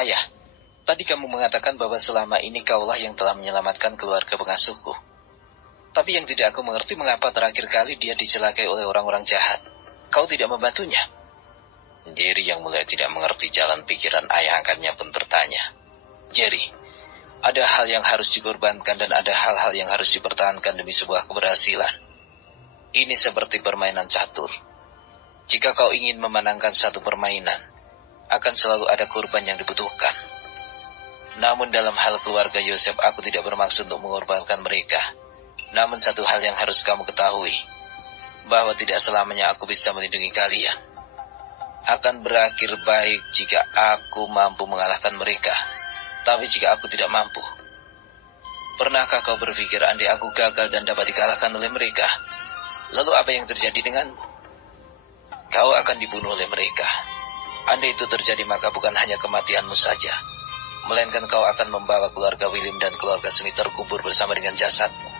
Ayah, tadi kamu mengatakan bahwa selama ini kaulah yang telah menyelamatkan keluarga pengasuhku. Tapi yang tidak aku mengerti mengapa terakhir kali dia dicelakai oleh orang-orang jahat. Kau tidak membantunya? Jerry yang mulai tidak mengerti jalan pikiran ayah angkatnya pun bertanya. Jerry, ada hal yang harus dikorbankan dan ada hal-hal yang harus dipertahankan demi sebuah keberhasilan. Ini seperti permainan catur. Jika kau ingin memenangkan satu permainan, akan selalu ada korban yang dibutuhkan. Namun dalam hal keluarga Yosef, aku tidak bermaksud untuk mengorbankan mereka. Namun satu hal yang harus kamu ketahui, bahwa tidak selamanya aku bisa melindungi kalian. Akan berakhir baik jika aku mampu mengalahkan mereka. Tapi jika aku tidak mampu, pernahkah kau berpikir andai aku gagal dan dapat dikalahkan oleh mereka? Lalu apa yang terjadi denganmu? Kau akan dibunuh oleh mereka. Andai itu terjadi maka bukan hanya kematianmu saja, melainkan kau akan membawa keluarga William dan keluarga Smith terkubur bersama dengan jasadmu.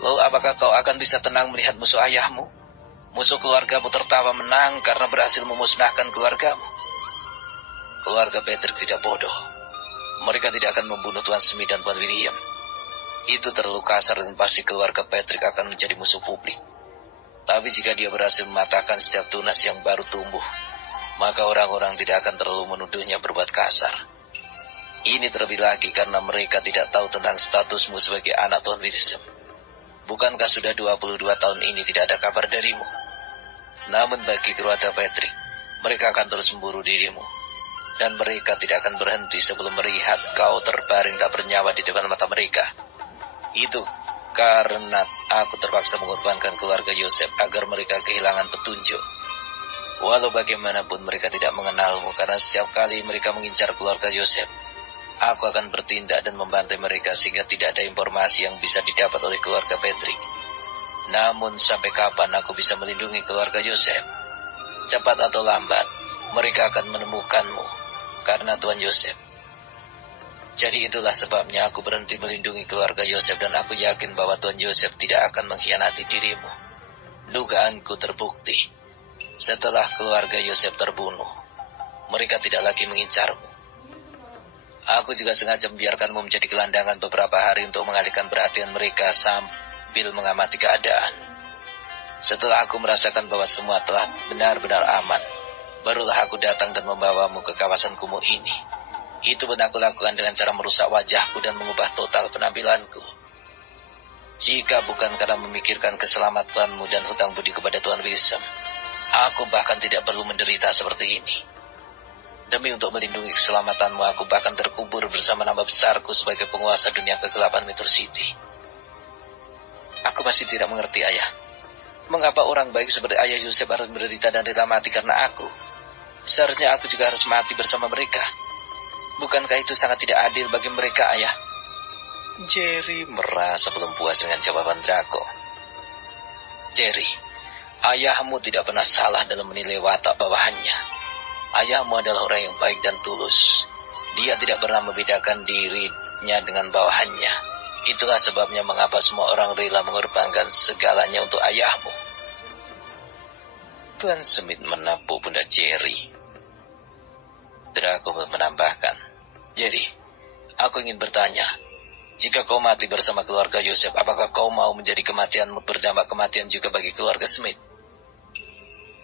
Lalu apakah kau akan bisa tenang melihat musuh ayahmu? Musuh keluargamu tertawa menang karena berhasil memusnahkan keluargamu. Keluarga Patrick tidak bodoh. Mereka tidak akan membunuh Tuan Smith dan Tuan William. Itu terlalu kasar dan pasti keluarga Patrick akan menjadi musuh publik. Tapi jika dia berhasil mematahkan setiap tunas yang baru tumbuh, maka orang-orang tidak akan terlalu menuduhnya berbuat kasar. Ini terlebih lagi karena mereka tidak tahu tentang statusmu sebagai anak Tuan William. Bukankah sudah 22 tahun ini tidak ada kabar darimu? Namun bagi keluarga Patrick, mereka akan terus memburu dirimu. Dan mereka tidak akan berhenti sebelum melihat kau terbaring tak bernyawa di depan mata mereka. Itu karena aku terpaksa mengorbankan keluarga Yosef agar mereka kehilangan petunjuk. Walau bagaimanapun mereka tidak mengenalmu, karena setiap kali mereka mengincar keluarga Yosef, aku akan bertindak dan membantai mereka sehingga tidak ada informasi yang bisa didapat oleh keluarga Patrick. Namun sampai kapan aku bisa melindungi keluarga Yosef? Cepat atau lambat, mereka akan menemukanmu karena Tuan Yosef. Jadi itulah sebabnya aku berhenti melindungi keluarga Yosef dan aku yakin bahwa Tuan Yosef tidak akan mengkhianati dirimu. Dugaanku terbukti. Setelah keluarga Yosef terbunuh, mereka tidak lagi mengincarmu. Aku juga sengaja membiarkanmu menjadi gelandangan beberapa hari untuk mengalihkan perhatian mereka sambil mengamati keadaan. Setelah aku merasakan bahwa semua telah benar-benar aman, barulah aku datang dan membawamu ke kawasan kumuh ini. Itu pun aku lakukan dengan cara merusak wajahku dan mengubah total penampilanku. Jika bukan karena memikirkan keselamatanmu dan hutang budi kepada Tuan Wilson, aku bahkan tidak perlu menderita seperti ini. Demi untuk melindungi keselamatanmu, aku bahkan terkubur bersama nama besarku sebagai penguasa dunia kegelapan Metro City. Aku masih tidak mengerti, Ayah. Mengapa orang baik seperti Ayah Yosef harus menderita dan rela mati karena aku? Seharusnya aku juga harus mati bersama mereka. Bukankah itu sangat tidak adil bagi mereka, Ayah? Jerry merasa belum puas dengan jawaban Draco. Jerry, ayahmu tidak pernah salah dalam menilai watak bawahannya. Ayahmu adalah orang yang baik dan tulus. Dia tidak pernah membedakan dirinya dengan bawahannya. Itulah sebabnya mengapa semua orang rela mengorbankan segalanya untuk ayahmu. Tuan Smith menepuk pundak Jerry. Draco menambahkan, Jerry, aku ingin bertanya, jika kau mati bersama keluarga Yosef, apakah kau mau menjadi kematianmu berdampak kematian juga bagi keluarga Smith?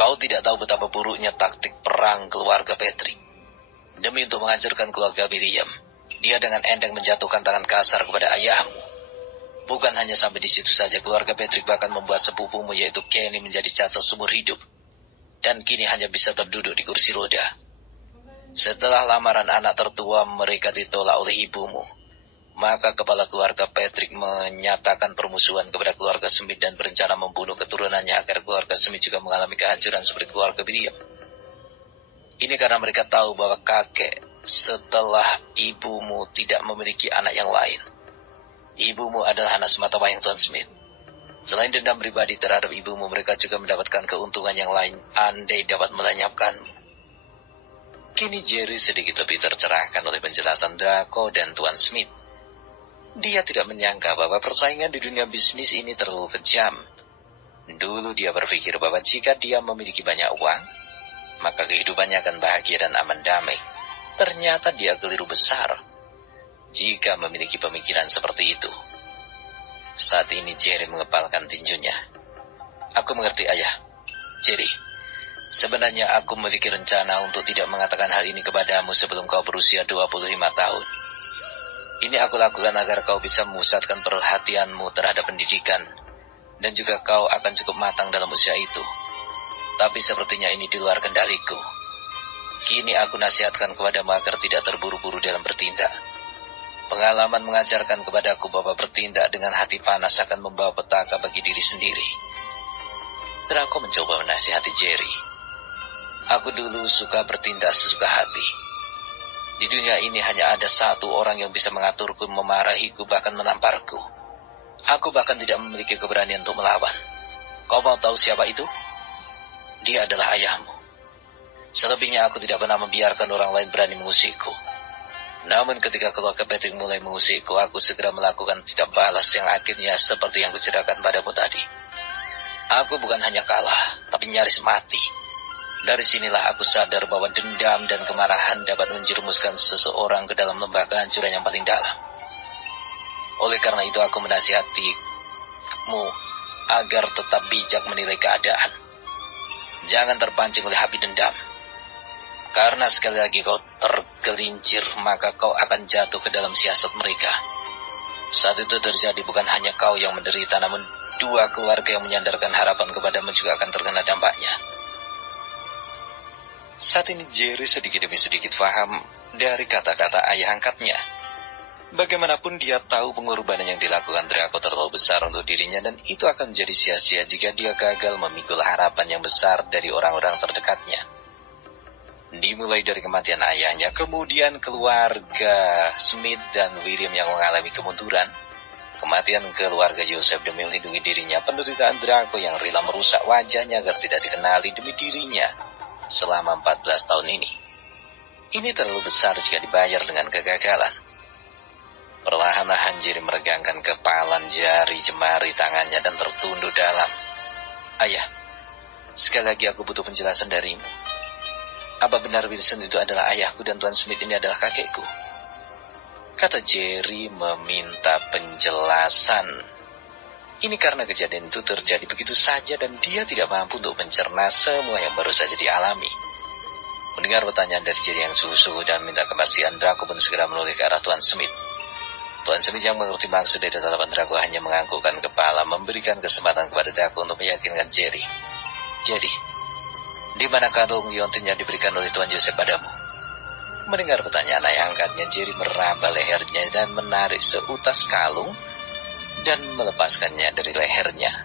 Kau tidak tahu betapa buruknya taktik perang keluarga Patrick. Demi untuk menghancurkan keluarga William, dia dengan enteng menjatuhkan tangan kasar kepada ayahmu. Bukan hanya sampai di situ saja, keluarga Patrick bahkan membuat sepupumu yaitu Kenny menjadi cacat seumur hidup. Dan kini hanya bisa terduduk di kursi roda. Setelah lamaran anak tertua mereka ditolak oleh ibumu, maka kepala keluarga Patrick menyatakan permusuhan kepada keluarga Smith dan berencana membunuh keturunannya agar keluarga Smith juga mengalami kehancuran seperti keluarga William. Ini karena mereka tahu bahwa kakek setelah ibumu tidak memiliki anak yang lain. Ibumu adalah anak sematawayang Tuan Smith. Selain dendam pribadi terhadap ibumu, mereka juga mendapatkan keuntungan yang lain andai dapat melenyapkanmu. Kini Jerry sedikit lebih tercerahkan oleh penjelasan Draco dan Tuan Smith. Dia tidak menyangka bahwa persaingan di dunia bisnis ini terlalu kejam. Dulu dia berpikir bahwa jika dia memiliki banyak uang, maka kehidupannya akan bahagia dan aman damai. Ternyata dia keliru besar jika memiliki pemikiran seperti itu. Saat ini Jerry mengepalkan tinjunya. Aku mengerti, Ayah. Jerry, sebenarnya aku memiliki rencana untuk tidak mengatakan hal ini kepadamu sebelum kau berusia 25 tahun. Ini aku lakukan agar kau bisa memusatkan perhatianmu terhadap pendidikan, dan juga kau akan cukup matang dalam usia itu. Tapi sepertinya ini di luar kendaliku. Kini aku nasihatkan kepadamu agar tidak terburu-buru dalam bertindak. Pengalaman mengajarkan kepadaku bahwa bertindak dengan hati panas akan membawa petaka bagi diri sendiri. Draco mencoba menasihati Jerry. Aku dulu suka bertindak sesuka hati. Di dunia ini hanya ada satu orang yang bisa mengaturku, memarahiku, bahkan menamparku. Aku bahkan tidak memiliki keberanian untuk melawan. Kau mau tahu siapa itu? Dia adalah ayahmu. Selebihnya aku tidak pernah membiarkan orang lain berani mengusikku. Namun ketika keluarga Patrick mulai mengusikku, aku segera melakukan tidak balas yang akhirnya seperti yang kuceritakan padamu tadi. Aku bukan hanya kalah, tapi nyaris mati. Dari sinilah aku sadar bahwa dendam dan kemarahan dapat menjerumuskan seseorang ke dalam lembah kehancuran yang paling dalam. Oleh karena itu aku menasihatimu agar tetap bijak menilai keadaan. Jangan terpancing oleh api dendam. Karena sekali lagi kau tergelincir, maka kau akan jatuh ke dalam siasat mereka. Saat itu terjadi, bukan hanya kau yang menderita, namun dua keluarga yang menyandarkan harapan kepadamu juga akan terkena dampaknya. Saat ini Jerry sedikit demi sedikit paham dari kata-kata ayah angkatnya. Bagaimanapun dia tahu pengorbanan yang dilakukan Draco terlalu besar untuk dirinya, dan itu akan menjadi sia-sia jika dia gagal memikul harapan yang besar dari orang-orang terdekatnya. Dimulai dari kematian ayahnya, kemudian keluarga Smith dan William yang mengalami kemunduran, kematian keluarga Joseph demi melindungi dirinya, penderitaan Draco yang rela merusak wajahnya agar tidak dikenali demi dirinya selama 14 tahun ini. Ini terlalu besar jika dibayar dengan kegagalan. Perlahan-lahan Jerry meregangkan kepalan jari jemari tangannya dan tertunduk dalam. Ayah, sekali lagi aku butuh penjelasan darimu. Apa benar Wilson itu adalah ayahku dan Tuan Smith ini adalah kakekku? Kata Jerry meminta penjelasan. Ini karena kejadian itu terjadi begitu saja dan dia tidak mampu untuk mencerna semua yang baru saja dialami. Mendengar pertanyaan dari Jerry yang sungguh-sungguh dan minta kepastian, Draco pun segera menoleh ke arah Tuan Smith. Tuan Smith yang mengerti maksud dari tatapan Draco hanya menganggukkan kepala, memberikan kesempatan kepada Draco untuk meyakinkan Jerry. Jadi, di mana kalung liontin yang diberikan oleh Tuan Joseph padamu? Mendengar pertanyaan ayah angkatnya, Jerry meraba lehernya dan menarik seutas kalung dan melepaskannya dari lehernya.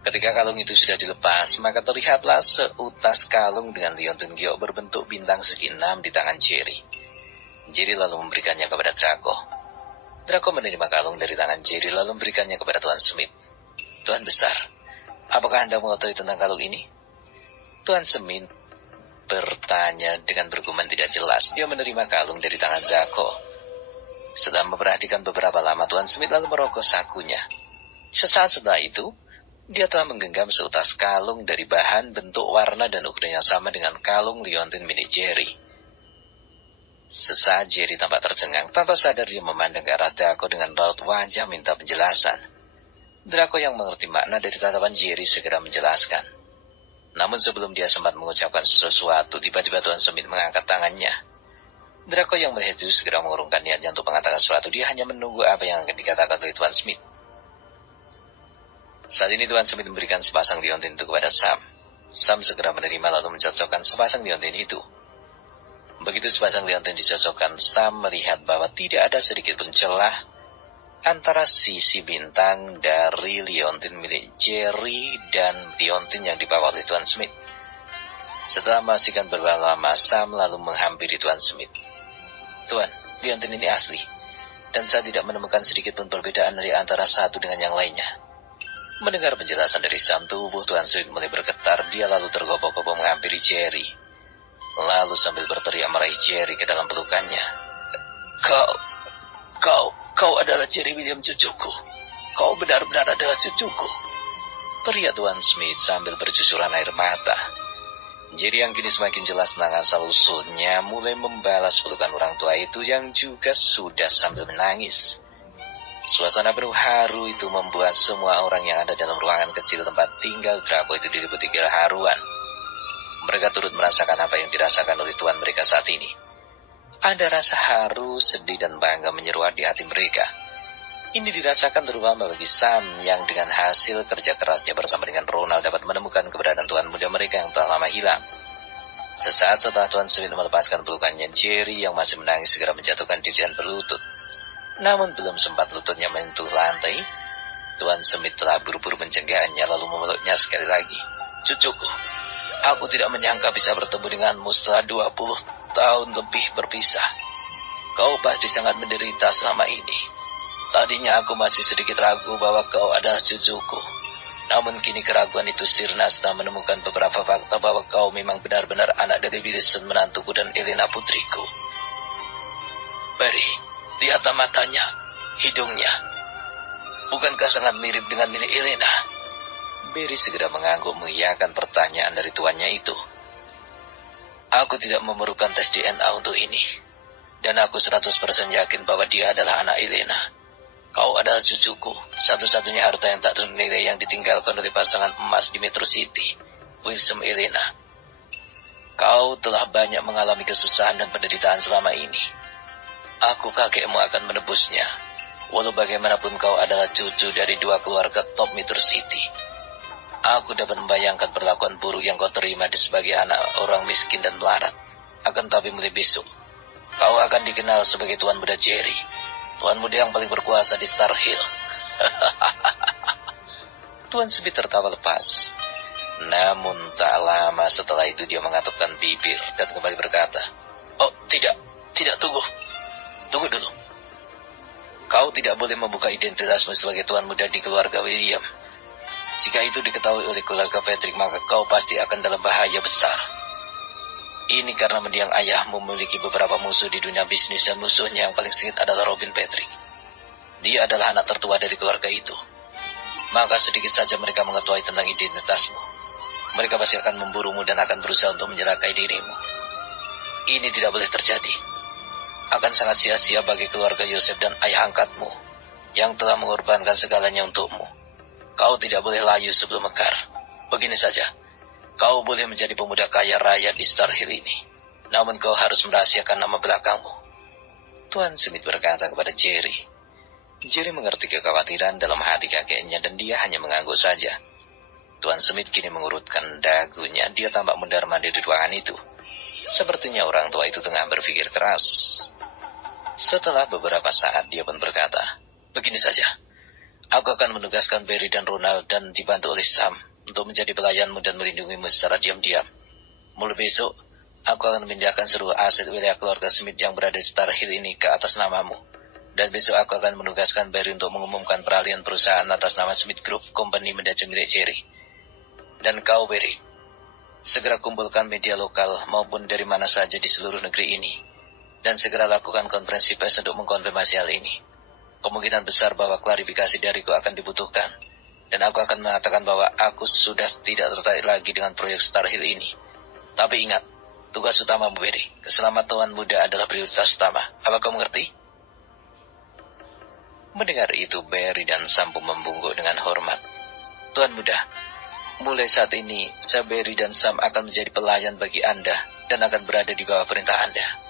Ketika kalung itu sudah dilepas, maka terlihatlah seutas kalung dengan liontin giok berbentuk bintang segi 6 di tangan Jerry. Jerry lalu memberikannya kepada Draco. Draco menerima kalung dari tangan Jerry lalu memberikannya kepada Tuan Smith. Tuan besar, apakah Anda mengetahui tentang kalung ini? Tuan Smith bertanya dengan bergumam tidak jelas. Dia menerima kalung dari tangan Draco. Setelah memperhatikan beberapa lama, Tuan Smith lalu merogoh sakunya. Sesaat setelah itu, dia telah menggenggam seutas kalung dari bahan, bentuk, warna, dan ukuran yang sama dengan kalung liontin milik Jerry. Sesaat Jerry tampak tercengang. Tanpa sadar dia memandang ke arah Draco dengan raut wajah minta penjelasan. Draco yang mengerti makna dari tatapan Jerry segera menjelaskan. Namun sebelum dia sempat mengucapkan sesuatu, tiba-tiba Tuan Smith mengangkat tangannya. Draco yang melihat itu segera mengurungkan niatnya untuk mengatakan sesuatu. Dia hanya menunggu apa yang akan dikatakan oleh Tuan Smith. Saat ini Tuan Smith memberikan sepasang liontin itu kepada Sam. Sam segera menerima lalu mencocokkan sepasang liontin itu. Begitu sepasang liontin dicocokkan, Sam melihat bahwa tidak ada sedikit pun celah antara sisi bintang dari liontin milik Jerry dan liontin yang dibawa oleh Tuan Smith. Setelah memastikan beberapa lama, Sam lalu menghampiri Tuan Smith. Tuan, liontin ini asli, dan saya tidak menemukan sedikit pun perbedaan dari antara satu dengan yang lainnya. Mendengar penjelasan dari Sam, tubuh Tuan Smith mulai bergetar. Dia lalu tergopoh-gopoh menghampiri Jerry, lalu sambil berteriak meraih Jerry ke dalam pelukannya. Kau adalah Jerry William, cucuku. Kau benar-benar adalah cucuku. Teriak Tuan Smith sambil bercucuran air mata. Jerry yang kini semakin jelas tentang asal-usulnya mulai membalas pelukan orang tua itu yang juga sudah sambil menangis. Suasana penuh haru itu membuat semua orang yang ada dalam ruangan kecil tempat tinggal Draco itu diliputi keharuan. Mereka turut merasakan apa yang dirasakan oleh Tuhan mereka saat ini. Ada rasa haru, sedih, dan bangga menyeruak di hati mereka. Ini dirasakan terutama bagi Sam yang dengan hasil kerja kerasnya bersama dengan Ronald dapat menemukan keberadaan Tuan muda mereka yang telah lama hilang. Sesaat setelah Tuan Smith melepaskan pelukannya, Jerry yang masih menangis segera menjatuhkan diri dan berlutut. Namun belum sempat lututnya menyentuh lantai, Tuan Smith telah buru-buru mencegahnya lalu memeluknya sekali lagi. "Cucuku, aku tidak menyangka bisa bertemu denganmu setelah 20 tahun lebih berpisah. Kau pasti sangat menderita selama ini. Tadinya aku masih sedikit ragu bahwa kau adalah cucuku. Namun kini keraguan itu sirna setelah menemukan beberapa fakta bahwa kau memang benar-benar anak dari Wilson menantuku dan Elena putriku." "Barry, lihatlah matanya, hidungnya. Bukankah sangat mirip dengan milik Elena?" Barry segera mengangguk mengiyakan pertanyaan dari tuannya itu. "Aku tidak memerlukan tes DNA untuk ini. Dan aku 100% yakin bahwa dia adalah anak Elena. Kau adalah cucuku, satu-satunya harta yang tak ternilai yang ditinggalkan oleh pasangan emas di Metro City, Wilson Elena. Kau telah banyak mengalami kesusahan dan penderitaan selama ini. Aku kakekmu akan menebusnya. Walau bagaimanapun kau adalah cucu dari dua keluarga top Metro City. Aku dapat membayangkan perlakuan buruk yang kau terima sebagai anak orang miskin dan melarat. Akan tapi mulai besok, kau akan dikenal sebagai Tuan Muda Jerry. Tuan muda yang paling berkuasa di Star Hill." Tuan Smith tertawa lepas. Namun tak lama setelah itu dia mengatupkan bibir dan kembali berkata, "Oh, tidak, tunggu. Tunggu dulu. Kau tidak boleh membuka identitasmu sebagai tuan muda di keluarga William. Jika itu diketahui oleh keluarga Patrick, maka kau pasti akan dalam bahaya besar. Ini karena mendiang ayahmu memiliki beberapa musuh di dunia bisnis dan musuhnya yang paling sengit adalah Robin Patrick. Dia adalah anak tertua dari keluarga itu. Maka sedikit saja mereka mengetahui tentang identitasmu, mereka pasti akan memburumu dan akan berusaha untuk menyelakai dirimu. Ini tidak boleh terjadi. Akan sangat sia-sia bagi keluarga Yosef dan ayah angkatmu yang telah mengorbankan segalanya untukmu. Kau tidak boleh layu sebelum mekar. Begini saja. Kau boleh menjadi pemuda kaya raya di Star Hill ini, namun kau harus merahasiakan nama belakangmu." Tuan Smith berkata kepada Jerry. Jerry mengerti kekhawatiran dalam hati kakeknya dan dia hanya mengangguk saja. Tuan Smith kini mengurutkan dagunya. Dia tampak mundar-mandir di ruangan itu. Sepertinya orang tua itu tengah berpikir keras. Setelah beberapa saat dia pun berkata, "Begini saja. Aku akan menugaskan Barry dan Ronald dan dibantu oleh Sam untuk menjadi pelayanmu dan melindungimu secara diam-diam. Mulai besok, aku akan memindahkan seluruh aset wilayah keluarga Smith yang berada di Star Hill ini ke atas namamu. Dan besok aku akan menugaskan Barry untuk mengumumkan peralihan perusahaan atas nama Smith Group Company menjadi milik Jerry. Dan kau, Barry, segera kumpulkan media lokal maupun dari mana saja di seluruh negeri ini. Dan segera lakukan konferensi pers untuk mengkonfirmasi hal ini. Kemungkinan besar bahwa klarifikasi dariku akan dibutuhkan. Dan aku akan mengatakan bahwa aku sudah tidak tertarik lagi dengan proyek Star Hill ini. Tapi ingat, tugas utama Barry, keselamatan muda adalah prioritas utama. Apa kau mengerti?" Mendengar itu, Barry dan Sam pun membungkuk dengan hormat. "Tuan muda, mulai saat ini, saya Barry dan Sam akan menjadi pelayan bagi Anda dan akan berada di bawah perintah Anda.